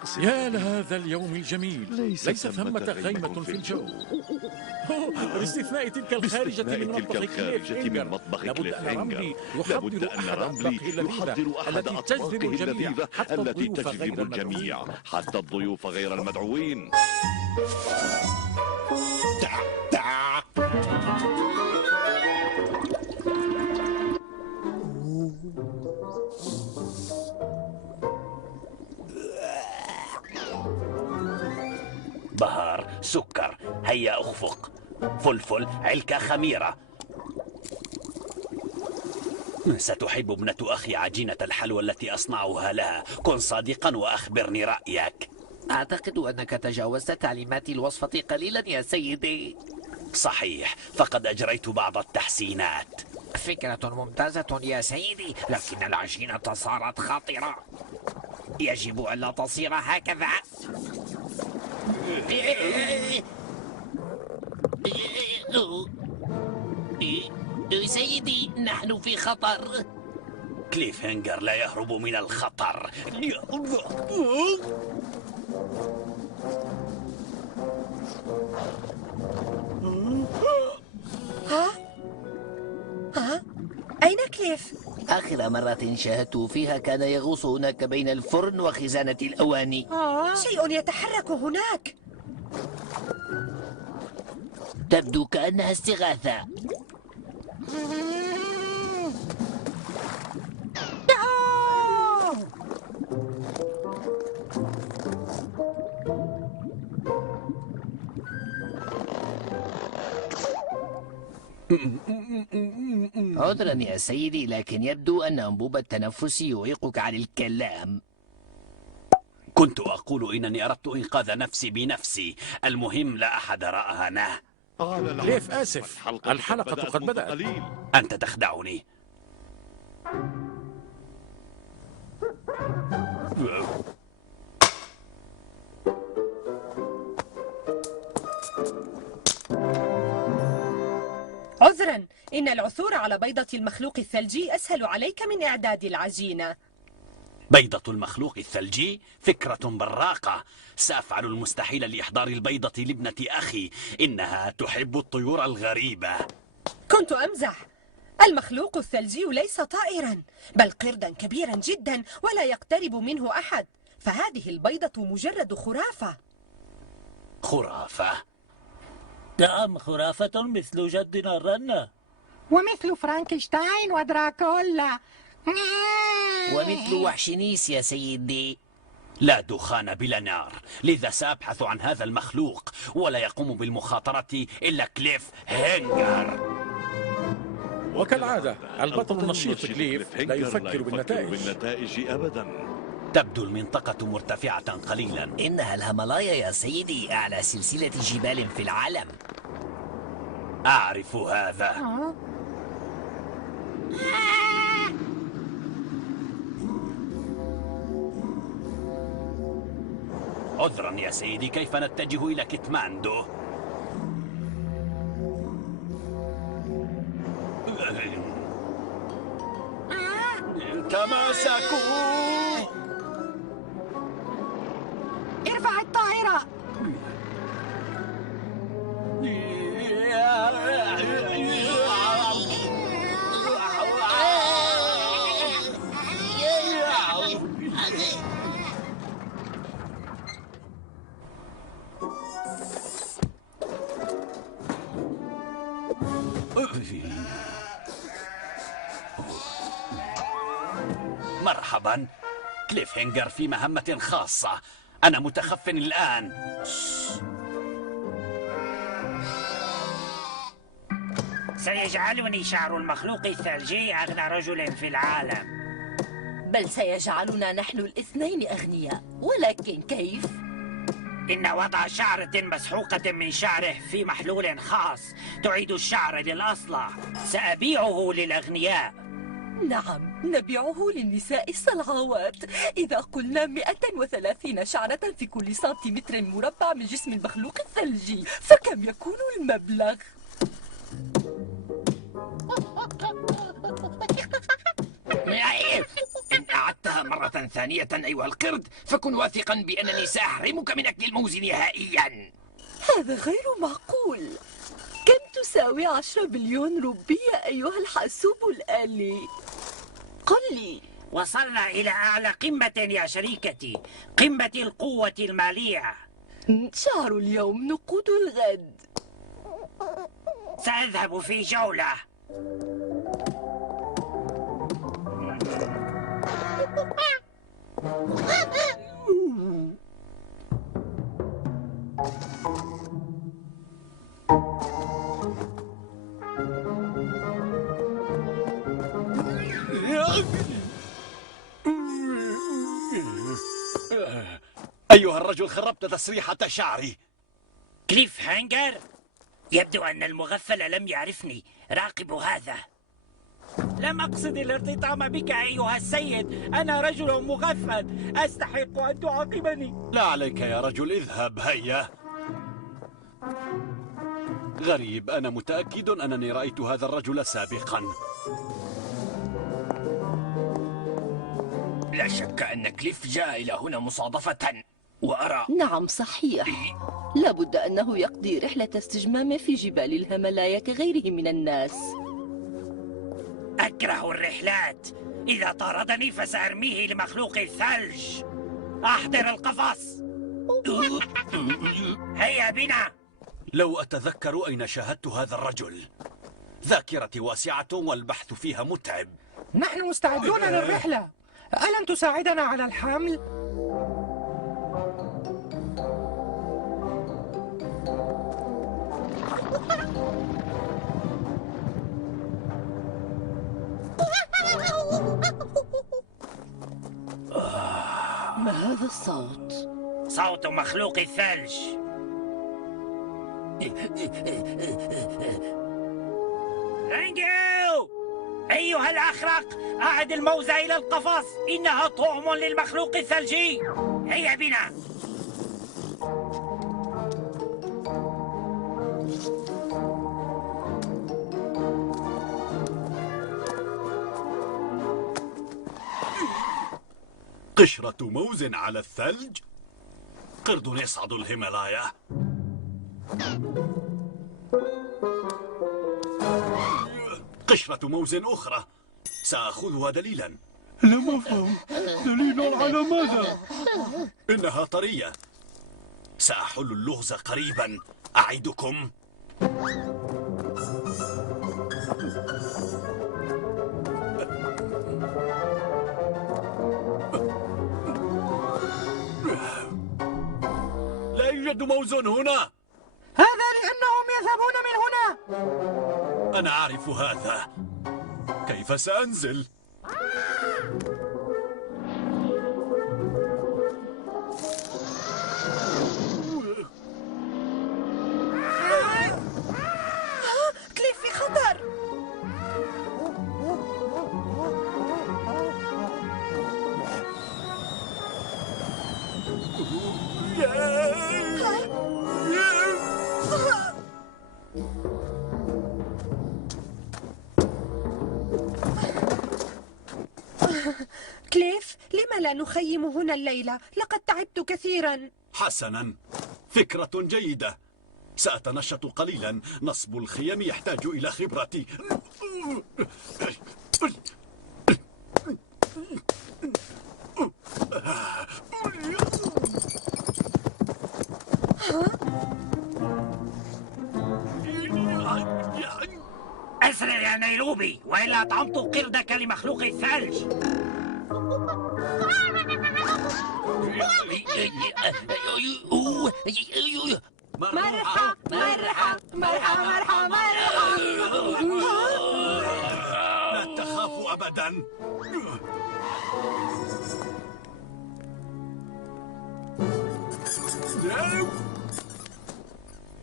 أقصد يا لهذا اليوم الجميل. ليس ثمة خيمة في الجو. باستثناء تلك الخارجة من مطبخ كليف هنجر. لابد أن رامبلي يحضر أحد أطباقه اللذيذة التي تجذب الجميع حتى الضيوف غير المدعوين. بهار، سكر، هيا أخفق. فلفل، علكة خميرة. ستحب ابنة أخي عجينة الحلوى التي أصنعها لها. كن صادقا وأخبرني رأيك. أعتقد أنك تجاوزت تعليمات الوصفة قليلا يا سيدي. صحيح، فقد أجريت بعض التحسينات. فكرة ممتازة يا سيدي، لكن العجينة صارت خطرة. يجب ألا تصير هكذا. سيدي، نحن في خطر. كليف هنجر لا يهرب من الخطر. ها؟ أين كليف؟ آخر مرة شاهدته فيها كان يغوص هناك بين الفرن وخزانة الأواني. شيء يتحرك هناك. تبدو كأنها استغاثة. عذرا يا سيدي، لكن يبدو أن أنبوب التنفس يعيقك عن الكلام. كنت أقول إنني أردت إنقاذ نفسي بنفسي. المهم لا أحد رآنا. كليف، آسف، الحلقة قد بدأت. أنت تخدعني. عذرا، إن العثور على بيضة المخلوق الثلجي أسهل عليك من إعداد العجينة. بيضة المخلوق الثلجي؟ فكرة براقة. سأفعل المستحيل لإحضار البيضة لابنة أخي. إنها تحب الطيور الغريبة. كنت أمزح. المخلوق الثلجي ليس طائرا، بل قردا كبيرا جدا ولا يقترب منه أحد. فهذه البيضة مجرد خرافة. خرافة؟ نعم، خرافة مثل جدنا الرنة، ومثل فرانكشتاين ودراكولا، ومثل وحشنيس يا سيدي. لا دخان بلا نار، لذا سأبحث عن هذا المخلوق، ولا يقوم بالمخاطرة إلا كليف هنجر. وكالعادة البطل النشيط كليف لا يفكر بالنتائج أبدا. تبدو المنطقة مرتفعة قليلا. إنها الهيمالايا يا سيدي، أعلى سلسلة جبال في العالم. أعرف هذا. عذرا يا سيدي، كيف نتجه إلى كتماندو؟ تماسكوا! ارفع الطائرة. مرحبا، كليف هنجر في مهمة خاصة. أنا متخف الآن. سيجعلني شعر المخلوق الثلجي أغنى رجل في العالم. بل سيجعلنا نحن الاثنين أغنياء، ولكن كيف؟ إن وضع شعرة مسحوقة من شعره في محلول خاص تعيد الشعر للأصل. سأبيعه للأغنياء. نعم، نبيعه للنساء الصلعوات. إذا قلنا 130 شعرة في كل سنتيمتر مربع من جسم المخلوق الثلجي، فكم يكون المبلغ؟ إن أعدتها مرة مرة ثانية أيها القرد، فكن واثقا بأنني سأحرمك من أكل الموز نهائيا. هذا غير معقول. كم تساوي 10 بليون روبية أيها الحاسوب الآلي؟ قل لي. وصلنا إلى أعلى قمة يا شريكتي، قمة القوة المالية. شهر اليوم نقود الغد. سأذهب في جولة. أيها الرجل، خربت تسريحة شعري. كليف هانجر؟ يبدو أن المغفل لم يعرفني. راقبوا هذا. لم أقصد الارتطام بك أيها السيد، أنا رجل مغفل أستحق أن تعاقبني. لا عليك يا رجل، اذهب. هيا. غريب، أنا متأكد أنني رأيت هذا الرجل سابقا. لا شك أن كليف جاء إلى هنا مصادفة، وأرى. نعم صحيح. لابد أنه يقضي رحلة استجمام في جبال الهيمالايا كغيره من الناس. أكره الرحلات. إذا طاردني فسأرميه لمخلوق الثلج. أحضر القفص. هيا بنا. لو أتذكر أين شاهدت هذا الرجل. ذاكرتي واسعة والبحث فيها متعب. نحن مستعدون للرحلة. ألن تساعدنا على الحمل؟ ما هذا الصوت؟ صوت مخلوق الثلج. رينجو! أيها الأخرق، أعد الموز إلى القفص، إنها طعم للمخلوق الثلجي. هيا بنا. قشرة موز على الثلج؟ قرد يصعد الهيمالايا. قشرة موز أخرى، سأخذها دليلا. لم أفهم، دليل على ماذا؟ إنها طرية. سأحل اللغز قريبا، أعدكم. لا يوجد موز هنا. هذا لأنهم يذهبون من هنا. أنا أعرف هذا. كيف سأنزل؟ كليف في خطر. كليف، لم لا نخيم هنا الليلة؟ لقد تعبت كثيرا. حسنا، فكرة جيدة. سأتنشط قليلا. نصب الخيم يحتاج إلى خبرتي. أسرع يا نيلوبي، وإلا أطعمت قردك لمخلوق الثلج. مرحى مرحى مرحى مرحى مرحى. لا تخافوا أبدا.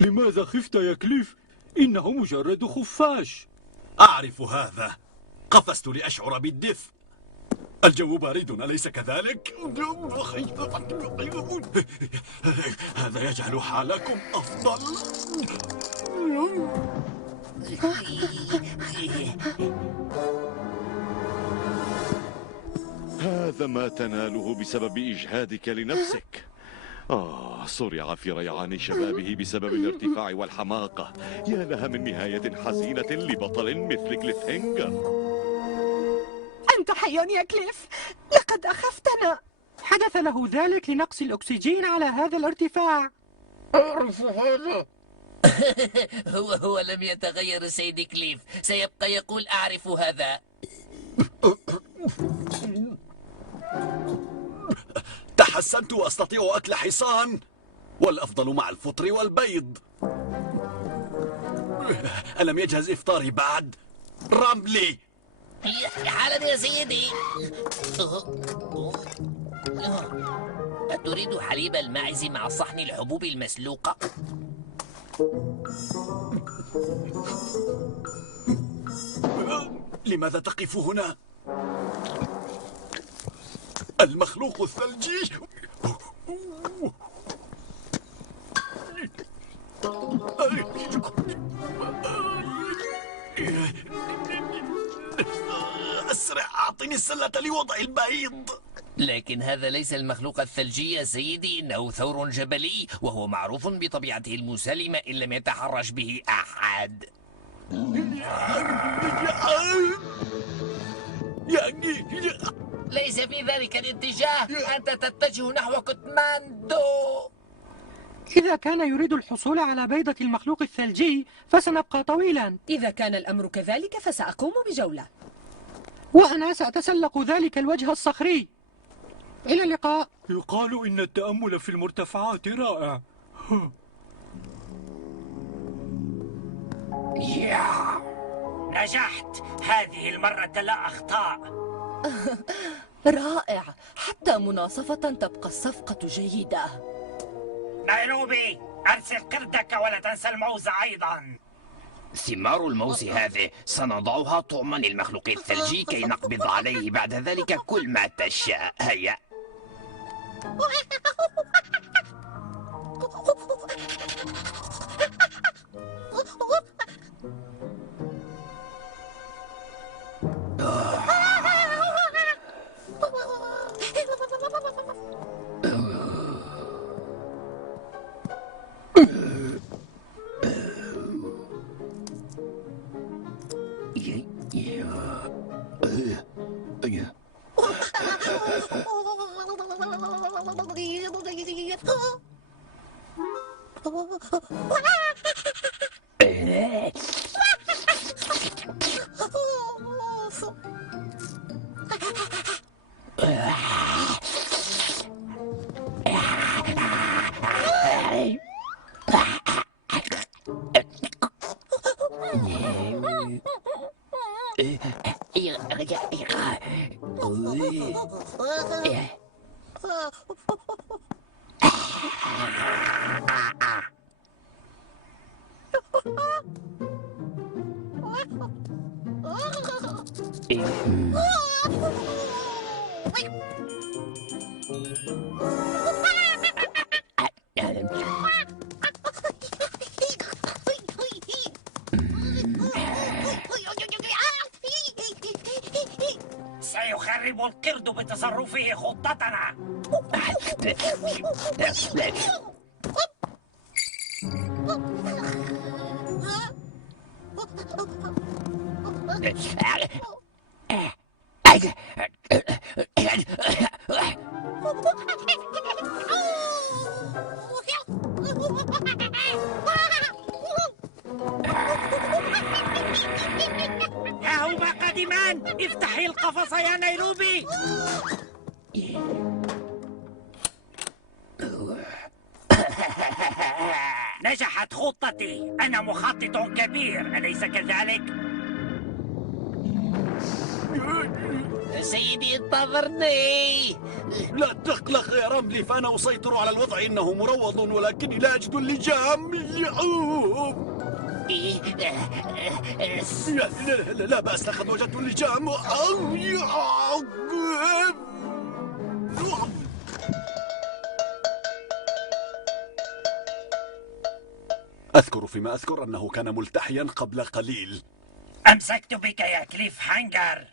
لماذا خفت يا كليف؟ إنه مجرد خفاش. أعرف هذا. قفزت لأشعر بالدفء. الجو بارد، أليس كذلك؟ هذا يجعل حالكم أفضل. هذا هذا ما تناله بسبب إجهادك لنفسك. صرع في ريعان شبابه بسبب الارتفاع والحماقة. يا لها من نهاية حزينة لبطل مثل كليفهانجر. أنت حي يا كليف، لقد أخفتنا. حدث له ذلك لنقص الأكسجين على هذا الارتفاع. أعرف هذا. هو لم يتغير سيد كليف، سيبقى يقول أعرف هذا. تحسنت وأستطيع أكل حصان، والأفضل مع الفطر والبيض. ألم يجهز إفطاري بعد؟ رملي حالا يا سيدي. أتريد حليب الماعز مع صحن الحبوب المسلوقة؟ لماذا تقف هنا؟ المخلوق الثلجي. أسرع، أعطني السلة لوضع البيض. لكن هذا ليس المخلوق الثلجي يا سيدي، إنه ثور جبلي، وهو معروف بطبيعته المسالمة إن لم يتحرش به أحد. ليس في ذلك الاتجاه، أنت تتجه نحو كتماندو. إذا كان يريد الحصول على بيضة المخلوق الثلجي فسنبقى طويلا. إذا كان الأمر كذلك فسأقوم بجولة، وأنا سأتسلق ذلك الوجه الصخري. إلى اللقاء. يقال إن التأمل في المرتفعات رائع. نجحت هذه المرة، لا أخطاء. رائع، حتى مناصفة تبقى الصفقة جيدة. نيروبي، أرسل قردك ولا تنسى الموز أيضا. ثمار الموز هذه سنضعها طعما للمخلوق الثلجي كي نقبض عليه بعد ذلك كل ما تشاء. هيا. سيخرب القرد بتصرفه خطتنا. ها هما قادمان، افتحي القفص يا نيروبي. نجحت خطتي، أنا مخطط كبير، أليس كذلك؟ سيدي انتظرني. لا تقلق يا رملي، فأنا أسيطر على الوضع. إنه مروض ولكني لا أجد اللجام. لا بأس، لقد وجدت اللجام. أذكر فيما أذكر أنه كان ملتحيا قبل قليل. أمسكت بك يا كليف هانجر.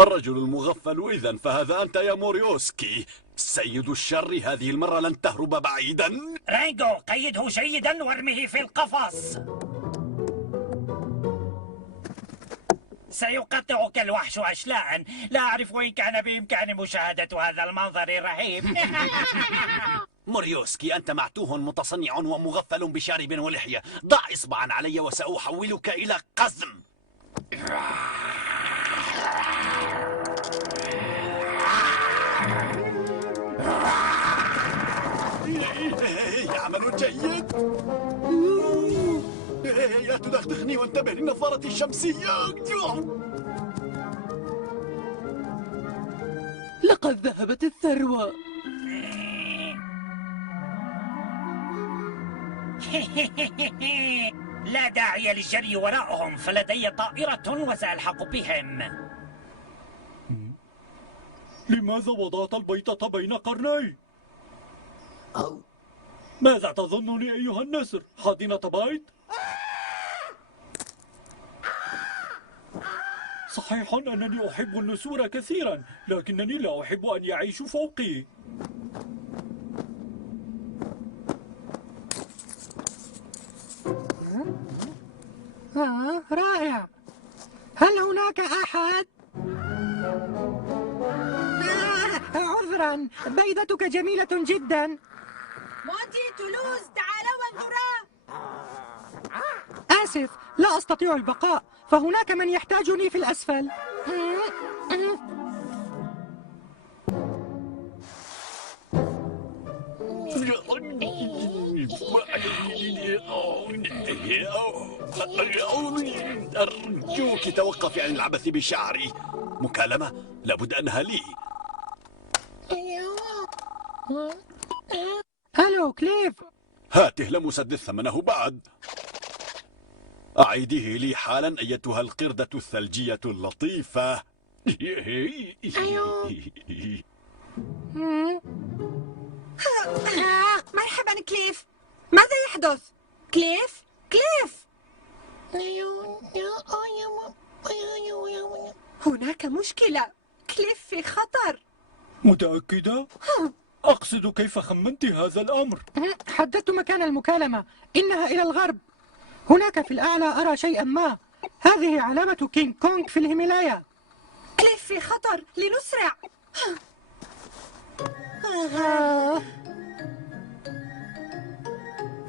الرجل المغفل إذن، فهذا أنت يا موريوسكي سيد الشر. هذه المرة لن تهرب بعيدا. رينجو، قيده جيدا وارمه في القفص. سيقطعك الوحش أشلاء. لا أعرف إن كان بإمكاني مشاهدة هذا المنظر الرهيب. موريوسكي، أنت معتوه متصنع ومغفل بشارب ولحية. ضع إصبعا علي وسأحولك إلى قزم. عمل جيد. لا تدغدغني وانتبه للنظارة الشمسية. لقد ذهبت الثروة. لا داعي للجري وراءهم، فلدي طائرة وسألحق بهم. لماذا وضعت البيضة بين قرني؟ ماذا تظنني أيها النسر؟ حاضنة بيض؟ صحيح أنني أحب النسور كثيرا، لكنني لا أحب أن يعيشوا فوقي. رائع. هل هناك أحد؟ عذرا، بيضتك جميلة جدا. مونتي، تولوز، تعالوا وانظرا. آسف، لا أستطيع البقاء، فهناك من يحتاجني في الأسفل. أرجوك توقفي عن العبث بشعري. مكالمة لابد أنها لي. ألو كليف. هاته لم أسدد ثمنه بعد. أعيديه لي حالا أيتها القردة الثلجية اللطيفة. مرحبا كليف. ماذا يحدث؟ كليف؟ كليف! هناك مشكلة. كليف في خطر. متأكدة؟ أقصد كيف خمنت هذا الأمر؟ حددت مكان المكالمة، إنها إلى الغرب. هناك في الأعلى أرى شيئا ما. هذه علامة كينغ كونغ في الهيمالايا. كليف في خطر، لنسرع.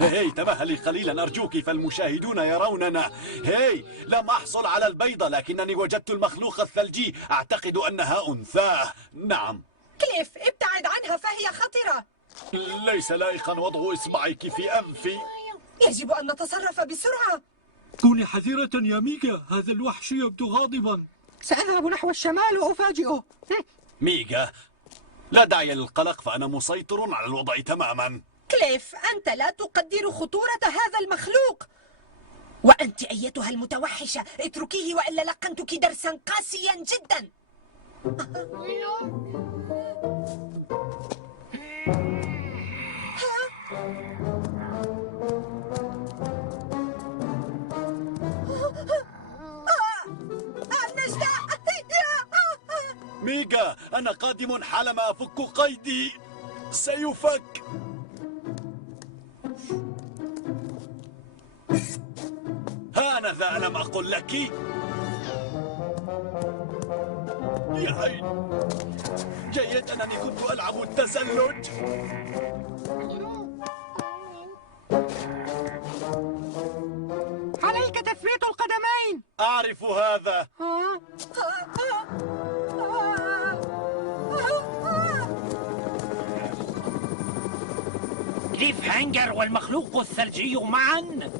هاي تمهلي قليلا أرجوك، فالمشاهدون يروننا. هاي لم أحصل على البيضة، لكنني وجدت المخلوق الثلجي. أعتقد أنها أنثاه. نعم. كليف، ابتعد عنها فهي خطرة. ليس لائقا وضع إصبعك في أنفي. يجب أن نتصرف بسرعة. كوني حذرة يا ميغا، هذا الوحش يبدو غاضبا. سأذهب نحو الشمال وأفاجئه. ميغا، لا داعي للقلق، فأنا مسيطر على الوضع تماما. كليف، أنت لا تقدر خطورة هذا المخلوق. وأنت أيتها المتوحشة، اتركيه وإلا لقنتك درسا قاسيا جدا. ميغا، أنا قادم حالما أفك قيدي. سيفك. هانذا، ألم أقل لك؟ يا عين. جيد أنني كنت ألعب التزلج. عليك تثبيت القدمين. أعرف هذا. كليف هانجر والمخلوق الثلجي معا.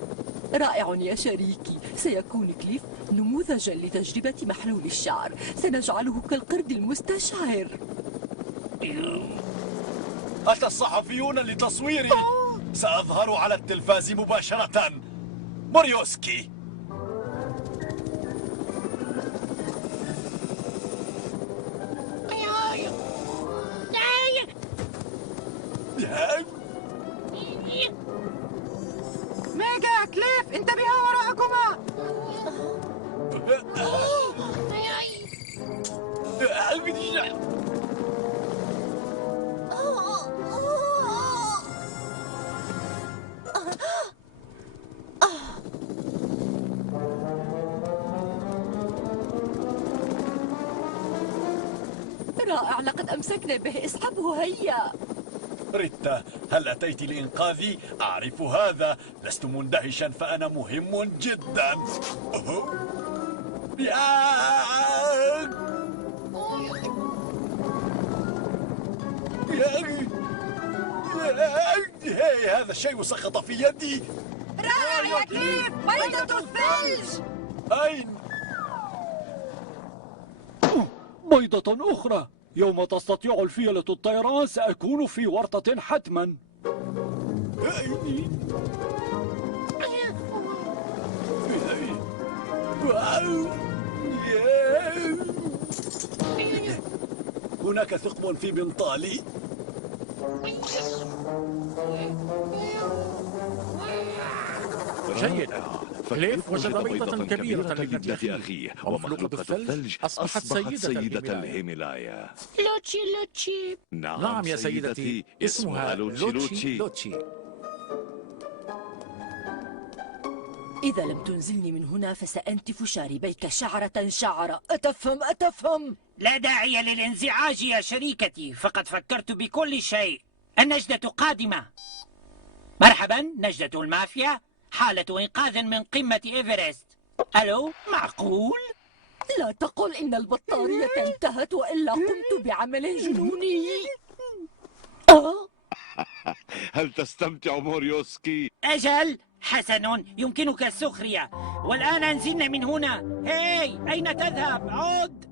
رائع يا شريكي. سيكون كليف نموذجا لتجربة محلول الشعر. سنجعله كالقرد المستشعر. أتى الصحفيون لتصويري. سأظهر على التلفاز مباشرة. موريوسكي. ميغا، كليف، انتبها وراءكما. رائع، لقد أمسكنا به. اسحبه هيا. ريتا، هل أتيت لإنقاذي؟ أعرف هذا. لست مندهشا فأنا مهم جدا. هاي، هذا الشيء سقط في يدي. رائع يا كليف، بيضة الثلج. أين؟ بيضة أخرى. يوم تستطيع الفيلة الطيران سأكون في ورطة حتما. هناك ثقب في بنطالي. جيد. كليف وجد بيضة كبيرة لابنة أخيه، ومخلوقة الثلج أصبحت سيدة الهيمالايا. لوتشي لوتشي. نعم يا سيدتي، اسمها لوتشي لوتشي. إذا لم تنزلني من هنا فسأنتف شاربيك شعرة شعرة. أتفهم؟ لا داعي للانزعاج يا شريكتي، فقد فكرت بكل شيء. النجدة قادمة. مرحبا، نجدة المافيا. حالة إنقاذ من قمة إيفرست. ألو، معقول؟ لا تقل إن البطارية انتهت وإلا قمت بعمل جنوني. هل تستمتع موريوسكي؟ أجل، حسن، يمكنك السخرية. والآن انزلنا من هنا. هاي، أين تذهب؟ عد.